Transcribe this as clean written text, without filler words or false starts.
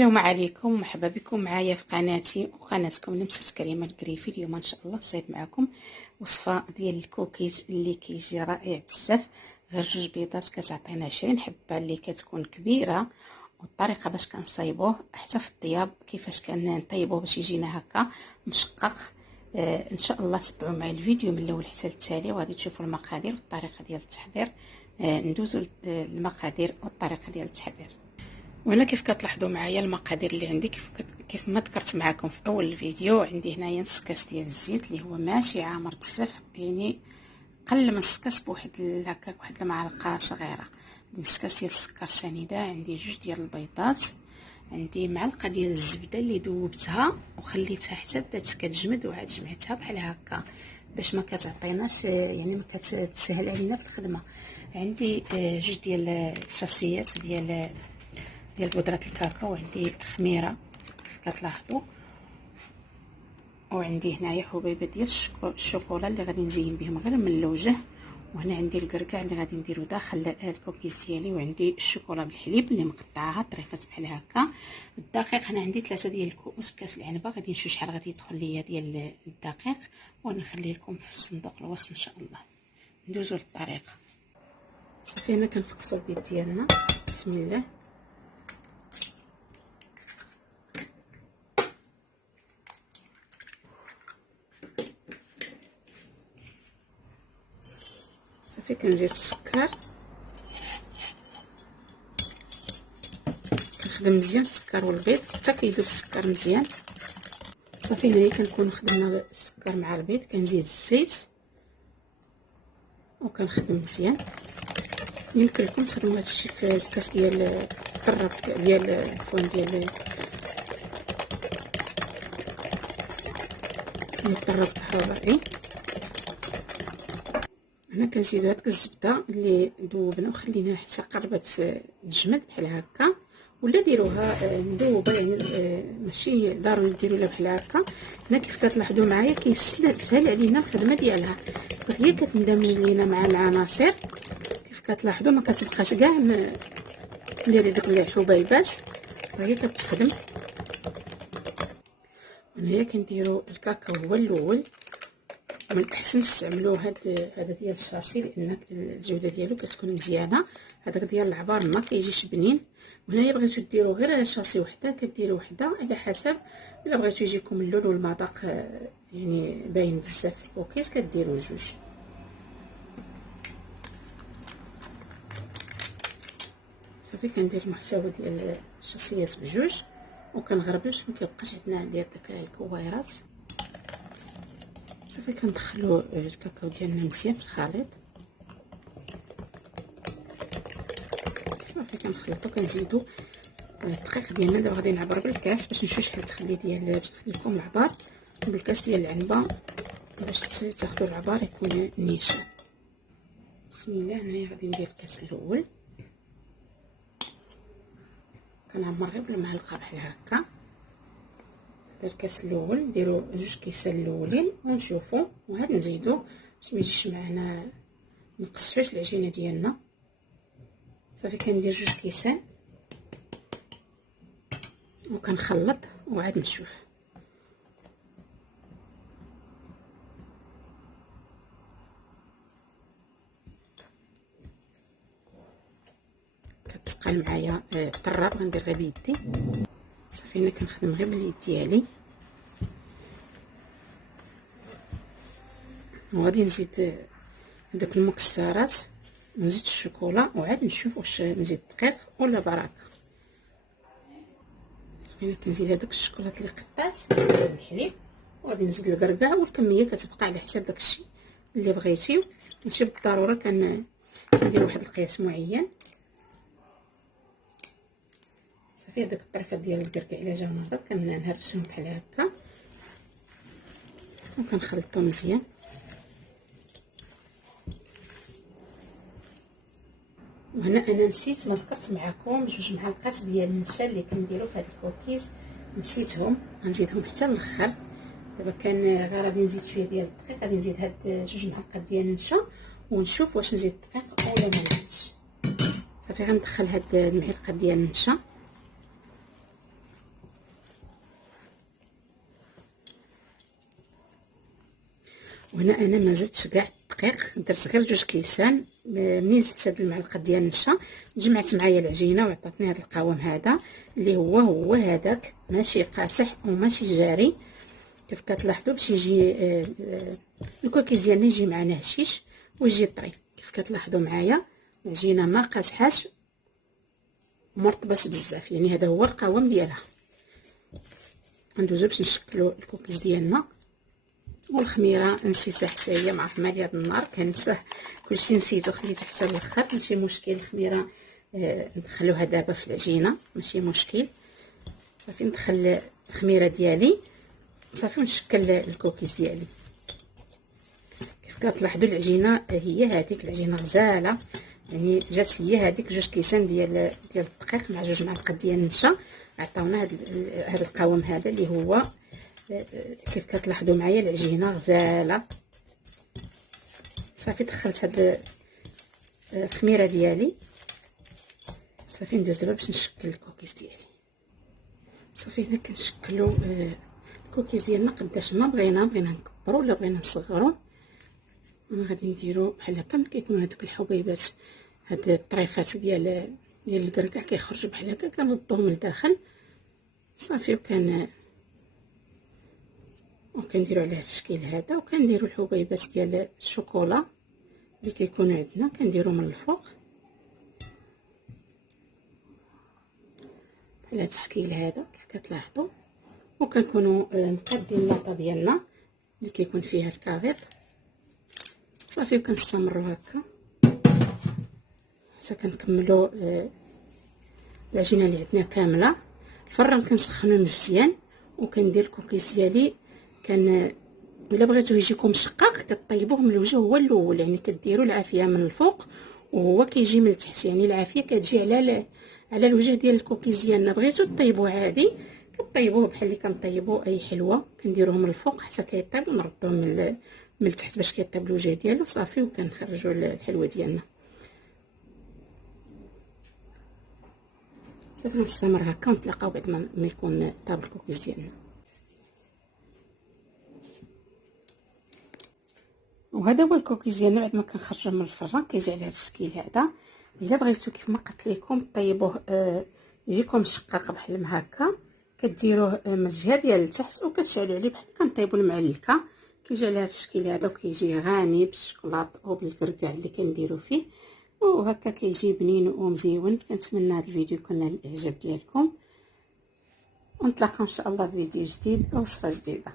السلام عليكم، مرحبا بكم معايا في قناتي وقناتكم لمسة كريمه القريفي. اليوم ان شاء الله صايب معكم وصفه ديال الكوكيز اللي كيجي رائع بزاف. غير جوج بيضات كتعطينا 20 حبه اللي كتكون كبيره. والطريقه باش كنصايبوه حتى في الطياب كيفاش كنطيبوه باش يجينا هكا مشقق. ان شاء الله تبعوا معي الفيديو من الاول حتى للتالي وغادي تشوفوا المقادير والطريقه ديال التحضير. ندوزوا المقادير والطريقه ديال التحضير. وهنا كيف كتلاحظوا معايا المقادير اللي عندي كيف ما ذكرت معكم في اول الفيديو. عندي هنايا نص كاس ديال الزيت اللي هو ماشي عامر بزاف، يعني قل من نص كاس بواحد هكاك واحد المعلقه صغيره. نص كاس ديال السكر سنيده، عندي جوج ديال البيضات، عندي معلقه ديال الزبده اللي ذوبتها وخليتها حتى بدات كتجمد وعاد جمعتها بحال هكا باش ما كتعطيناش، يعني ما كتسهل علينا في الخدمه. عندي جوج ديال الشاسيات ديال بودرة الكاكاو، وعندي خميرة كتلاحظوا، وعندي هنايا حبيبه ديال الشوكولا اللي غادي نزين بهم غير من الوجه. وهنا عندي الكركاع اللي غادي نديرو داخل الكوكيز ديالي، وعندي الشوكولا بالحليب اللي مقطعاها طريفات بحال هكا. الدقيق هنا عندي 3 ديال الكؤوس بكاس العنبه، غادي نشوف شحال غادي يدخل ليا ديال الدقيق ونخليه لكم في صندوق الوصف ان شاء الله. ندوزو للطريقه. صافي هنا كنفقصوا البيض ديالنا، بسم الله. صافي كنزيد السكر، كنخدم مزيان السكر والبيض حتى كيذوب السكر مزيان. صافي هنايا كنكون خدمنا السكر مع البيض، كنزيد الزيت وكنخدم مزيان. يمكن لكم تخدموا هذا الشيء في الكاس ديال الطراب ديال الفوان ديال الطراب الكهربائي. هنا كنزيدو هاد الزبده اللي ذوبنا وخليناها حتى قربت تجمد بحال هكا، ولا ديروها مذوبه، يعني ماشي ضروري ديروا لها بحال هكا. هنا كيف كتلاحظوا معايا كيسهل علينا الخدمه ديالها، هي كتندمج لينا مع العناصر. كيف كتلاحظوا ما كتبقاش كاع ندير داك الحبيبات، هي كتخدم. هنايا كنديروا الكاكاو هو الاول، من الاحسن تستعملوا هذا ديال الشاسي لان الجوده ديالو كتكون مزيانه. هذاك ديال العبار ما كيجيش بنين. وهنايا بغيتو ديروا غير شاسي وحده كديروا وحده على حسب، الا بغيتو يجيكم اللون والمذاق يعني باين بزاف في الكوكيز كديروا جوج. صافي كندير المحتوى ديال الشاسيات بجوج وكنغربل باش ما كيبقاش عندنا ديال داك الكويرات. صافي كندخلوا الكاكاو ديالنا مزيان في الخليط. صافي كنخلطو، كنزيدو الدقيق ديالنا. دابا غادي نعبر بالكاس باش نشوف شحال تخلي باش نخلي لكم العبار بالكاس ديال العنبه باش تاخذوا العبار يكون نيشان. بسم الله. هنايا غادي ندير الكاس الاول، كنعمر غير بالمعلقه بحال هكا. هذا الكاس الاول نديرو جوج كيسان الاولين ونشوفوا، وعاد نزيدو باش ما يجيش معنا نقصحوش العجينه ديالنا. صافي كندير جوج كيسان وكنخلط وعاد نشوف. كتقال معايا الطراب، غندير غير بيدي. صافي انا كنخدم غير باليد ديالي، وغادي نزيد داك المكسرات ونزيد الشوكولا وعاد نشوف واش نزيد دقيق ولا براكه. صافي انا كنزيد هذاك الشوكولات اللي قطعت بالحليب، وغادي نزيد الكركاع، والكميه كتبقى على حساب داكشي اللي بغيتيو، ماشي بالضروره كندير واحد القياس معين. صافي هذوك الطريفات ديال الكركاع الا جاو نهضر كنهرسهم بحال هكا وكنخلطهم مزيان. وهنا انا نسيت ما ذكرت معكم جوج معالق ديال النشا اللي كنديروا في هذا الكوكيز، نسيتهم، غنزيدهم حتى الاخر. دابا كان غير غادي نزيد شويه ديال الدقيق، غادي نزيد هاد جوج معالق ديال النشا ونشوف واش نزيد الدقيق ولا ما نزيدش. صافي غندخل هاد المعلقه ديال النشا وهنا انا ما زدتش كاع الدقيق، درت غير 2 كيسان. منين زدت هاد المعلقه ديال النشا جمعت معايا العجينه وعطاتني هاد القوام هذا اللي هو هذاك، ماشي قاصح وماشي جاري كيف كتلاحظوا، باش يجي الكوكيز ديالنا يجي معنا هشيش ويجي طري. كيف كتلاحظوا معايا العجينه ما قاصحاش مرطباش بزاف، يعني هذا هو القوام ديالها. ندوزو باش نشكلوا الكوكيز ديالنا. والخميره نسيتها حتى هي مع ماليه هاد النهار كنساه كلشي نسيتو، خليته حتى الاخر ماشي مشكل. الخميره ندخلوها دابا في العجينه ماشي مشكل. صافي ندخل الخميره ديالي صافي ونشكل الكوكيز ديالي. كيف كتلاحظوا العجينه هي هذيك، العجينه غزاله، يعني جات هي هذيك 2 كيسان ديال الدقيق مع 2 معالق ديال النشا عطاونا هذا القوام هذا اللي هو كيف كتلاحظوا معايا العجينه غزاله. صافي دخلت هاد الخميره ديالي. صافي ندوز دابا باش نشكل الكوكيز ديالي. صافي هنا كنشكلوا الكوكيز ديالنا قداش ما بغينا نكبروا ولا بغينا نصغروا. انا غادي نديرو بحال هكا ملي كيكونوا هذوك الحبيبات، هاد الطريفات ديال الكركاع كيخرجوا بحال هكا كنردوهم لداخل. صافي وكنديروا على هاد الشكل هذا، وكنديروا الحبيبات ديال الشوكولا اللي كيكونوا عندنا كنديروا من الفوق بحال هاد الشكل هذا كيف كتلاحظوا. وكنكونوا مقادين لاطا ديالنا اللي كيكون فيها الكافير. صافي وكنستمروا هكا حتى كنكملوا العجينه اللي عندنا كامله. الفران كنسخنو مزيان وكندير الكوكيز ديالي. الا بغيتو يجيكم شقاق كطيبوه من الوجه هو الاول، يعني كديروا العافيه من الفوق وهو كيجي من التحت، يعني العافيه كتجي على الوجه ديال الكوكيز ديالنا. بغيتو طيبوه عادي كطيبوه بحال اللي كنطيبوا اي حلوه، كنديروه من الفوق حتى كيطيب ونردوه من التحت باش كيطيب الوجه ديالو. صافي وكنخرجوا الحلوه ديالنا. صافي نستمر هكا ونتلاقاو بعد ما يكون طاب الكوكيز ديالنا. وهذا هو الكوكيز ديالنا بعد ما كنخرجوه من الفران كيجي على هذا الشكل هذا. الا بغيتو كيف ما قلت لكم طيبوه يجيكم شقاق بحال هكا، كديروه من الجهه ديال التحت وكتشعلوا عليه بحال كنطيبوا المعلكه. كيجي على هذا الشكل هذا وكيجي غني بالشوكولاط او بالكركاع اللي كنديروا فيه، وهكا كيجي بنين ومزيون. كنتمنى هذا الفيديو يكون نال الاعجاب ديالكم، ونتلاقاو ان شاء الله في فيديو جديد او وصفه جديده.